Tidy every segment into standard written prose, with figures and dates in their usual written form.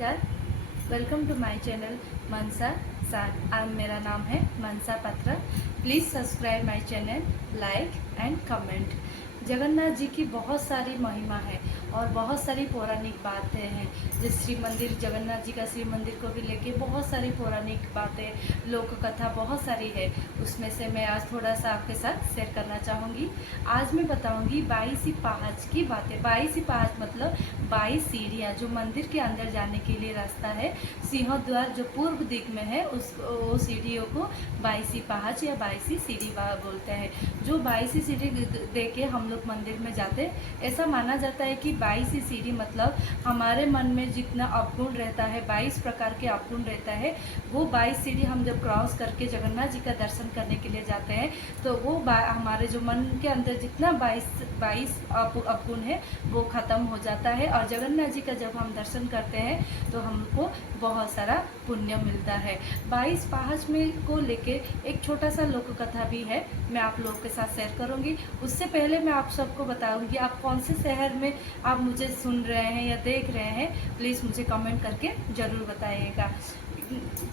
नमस्कार। Welcome to my channel Mansa Saag. अब मेरा नाम है Mansa Patra. Please subscribe my channel, like and comment. Jagannath ji की बहुत सारी महिमा है और बहुत सारी पौराणिक बातें हैं। जिस श्री मंदिर, जगन्नाथ जी का श्री मंदिर को भी लेके बहुत सारी पौराणिक बातें, लोक कथा बहुत सारी है। उसमें से मैं आज थोड़ा सा आपके साथ शेयर करना चाहूँगी। आज मैं बताऊँगी 22 पहाड़ की बातें। 22 पहाड़ मतलब 22 सीढ़ियाँ जो मंदिर के अंदर जाने के लिए रास्ता है। सिंहद्वार जो पूर्व दिग में है उस वो सीढ़ियों को 22 पहाड़ या 22 सीढ़ी बोलते हैं। जो 22 सीढ़ी दे के हम लोग मंदिर में जाते हैं। ऐसा माना जाता है कि 22 सीढ़ी मतलब हमारे मन में जितना अवगुण रहता है, 22 प्रकार के अवगुण रहता है, वो 22 सीढ़ी हम जब क्रॉस करके जगन्नाथ जी का दर्शन करने के लिए जाते हैं तो वो हमारे जो मन के अंदर जितना 22 अवगुण है वो ख़त्म हो जाता है। और जगन्नाथ जी का जब हम दर्शन करते हैं तो हमको बहुत सारा पुण्य मिलता है। 22 पहाड़ में को लेके एक छोटा सा लोक कथा भी है, मैं आप लोगों के साथ शेयर करूंगी। उससे पहले मैं आप सबको बताऊंगी आप कौन से शहर में आप मुझे सुन रहे हैं या देख रहे हैं, प्लीज़ मुझे कमेंट करके ज़रूर बताइएगा।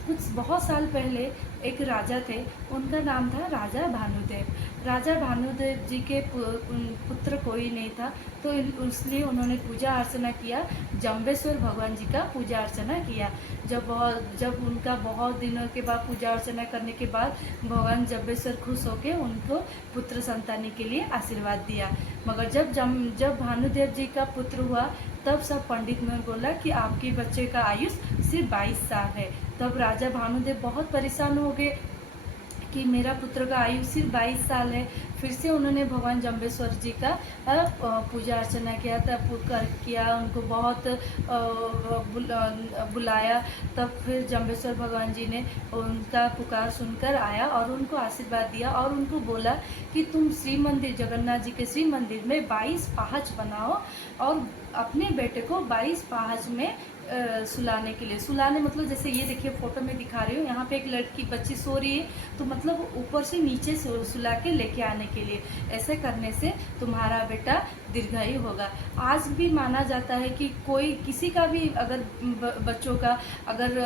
कुछ बहुत साल पहले एक राजा थे, उनका नाम था राजा भानुदेव। राजा भानुदेव जी के पुत्र कोई नहीं था, तो इसलिए उन्होंने पूजा अर्चना किया, जम्बेश्वर भगवान जी का पूजा अर्चना किया। जब उनका बहुत दिनों के बाद पूजा अर्चना करने के बाद भगवान जम्बेश्वर खुश होकर उनको पुत्र संतानी के लिए आशीर्वाद दिया। मगर जब भानुदेव जी का पुत्र हुआ तब सब पंडित ने बोला कि आपके बच्चे का आयुष सिर्फ 22 साल है। तब राजा भानुदेव बहुत परेशान हो गए कि मेरा पुत्र का आयु सिर्फ 22 साल है। फिर से उन्होंने भगवान जम्बेश्वर जी का पूजा अर्चना किया, उनको बहुत बुलाया। तब फिर जम्बेश्वर भगवान जी ने उनका पुकार सुनकर आया और उनको आशीर्वाद दिया और उनको बोला कि तुम श्री मंदिर, जगन्नाथ जी के श्री मंदिर में 22 पहाड़ बनाओ और अपने बेटे को 22 पहाड़ में सुलाने के लिए। सुलाने मतलब जैसे ये देखिए फोटो में दिखा रही हूँ, यहाँ पे एक लड़की बच्ची सो रही है, तो मतलब ऊपर से नीचे सुला के लेके आने के लिए। ऐसे करने से तुम्हारा बेटा दीर्घायु होगा। आज भी माना जाता है कि कोई किसी का भी अगर बच्चों का अगर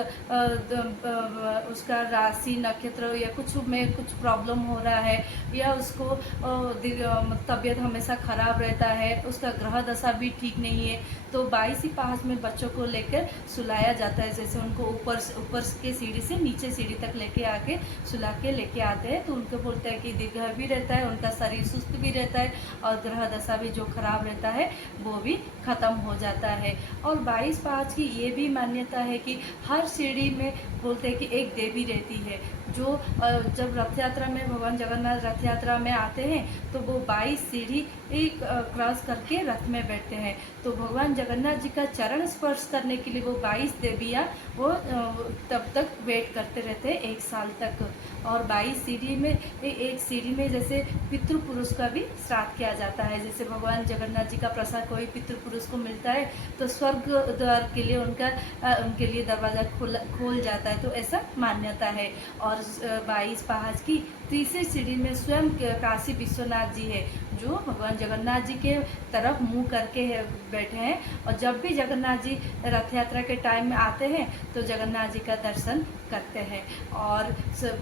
उसका राशि नक्षत्र या कुछ में कुछ प्रॉब्लम हो रहा है या उसको तबीयत हमेशा खराब रहता है, उसका ग्रह दशा भी ठीक नहीं है, तो 22 पहाड़ में बच्चों को लेकर सुलाया जाता है। जैसे उनको ऊपर के सीढ़ी से नीचे सीढ़ी तक लेके आके सुला के लेके आते हैं, तो उनको बोलते हैं कि दीर्घ भी रहता है, उनका शरीर सुस्त भी रहता है और ग्रह दशा भी जो खराब रहता है वो भी ख़त्म हो जाता है। और 22 पहाड़ की ये भी मान्यता है कि हर सीढ़ी में बोलते हैं कि एक देवी रहती है, जो जब रथ यात्रा में भगवान जगन्नाथ रथ यात्रा में आते हैं तो वो 22 सीढ़ी क्रॉस करके रथ में बैठते हैं। तो भगवान जगन्नाथ जी का चरण स्पर्श करने के लिए वो 22 देवियाँ वो तब तक वेट करते रहते हैं 1 साल तक। और 22 सीढ़ी में एक सीढ़ी में जैसे पितृपुरुष का भी श्राद्ध किया जाता है। जैसे भगवान जगन्नाथ जी का प्रसाद कोई पितृपुरुष को मिलता है तो स्वर्ग द्वार के लिए उनके लिए दरवाज़ा खोल जाता है, तो ऐसा मान्यता है। और 22 पहाड़ की तीसरी सीढ़ी में स्वयं काशी विश्वनाथ जी है, जो भगवान जगन्नाथ जी के तरफ मुंह करके बैठे हैं। और जब भी जगन्नाथ जी रथ यात्रा के टाइम में आते हैं तो जगन्नाथ जी का दर्शन करते हैं। और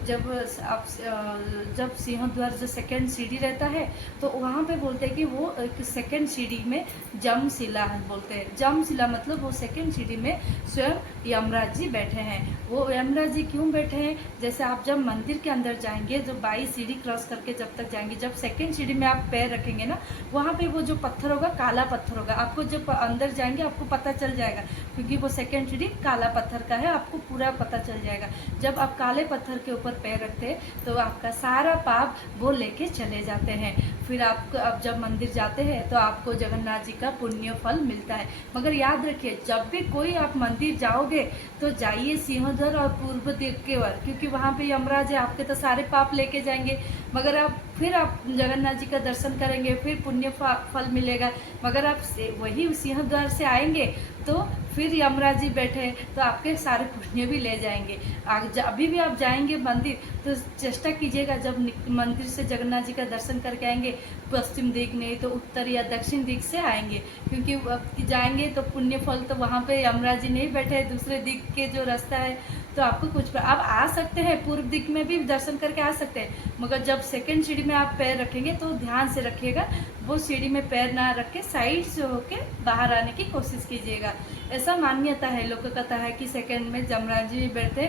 जब सिंहद्वार जो सेकंड सीढ़ी रहता है तो वहाँ पे बोलते हैं कि वो एक सेकंड सीढ़ी में जमशिला बोलते हैं। जमशिला मतलब वो सेकंड सीढ़ी में स्वयं यमराज जी बैठे हैं। वो यमराज जी क्यों बैठे हैं, जैसे आप जब मंदिर के अंदर जाएंगे, जो 22 सीढ़ी क्रॉस करके जब तक जाएंगे, जब सेकंड सीढ़ी में आप पैर रखेंगे ना, वहाँ पे वो जो पत्थर होगा काला पत्थर होगा। आपको जब अंदर जाएंगे आपको पता चल जाएगा, क्योंकि वो सेकंड सीढ़ी काला पत्थर का है, आपको पूरा पता चल जाएगा। जब आप काले पत्थर के ऊपर पैर रखते हैं तो आपका सारा पाप वो लेके चले जाते हैं। फिर आप जब मंदिर जाते हैं तो आपको जगन्नाथ जी का पुण्य फल मिलता है। मगर याद रखिए, जब भी कोई आप मंदिर जाओगे तो जाइए सिंहद्वार और पूर्व दिग के ओर, क्योंकि वहाँ पे यमराज है, आपके तो सारे पाप लेके जाएंगे। मगर आप जगन्नाथ जी का दर्शन करेंगे, फिर पुण्य फल मिलेगा। मगर आप वही सिंहद्वार से आएंगे तो फिर यमराज जी बैठे तो आपके सारे पुण्य भी ले जाएंगे। अभी भी आप जाएंगे मंदिर तो चेष्टा कीजिएगा, जब मंदिर से जगन्नाथ जी का दर्शन करके आएंगे, पश्चिम दिख नहीं तो उत्तर या दक्षिण दिख से आएंगे, क्योंकि जाएंगे तो पुण्य फल तो वहाँ पे यमराज जी नहीं बैठे, दूसरे दिख के जो रास्ता है तो आपको कुछ आप आ सकते हैं, पूर्व दिख में भी दर्शन करके आ सकते हैं, मगर जब सेकंड सीढ़ी में आप पैर रखेंगे तो ध्यान से रखिएगा, वो सीढ़ी में पैर ना रख के साइड से होके बाहर आने की कोशिश कीजिएगा। ऐसा मान्यता है, लोग का कहता है कि सेकंड में यमराज जी बैठे,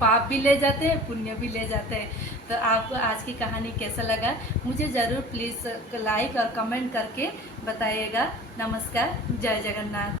पाप भी ले जाते हैं पुण्य भी ले जाते हैं। तो आपको आज की कहानी कैसा लगा मुझे ज़रूर प्लीज़ लाइक और कमेंट करके बताइएगा। नमस्कार, जय जगन्नाथ।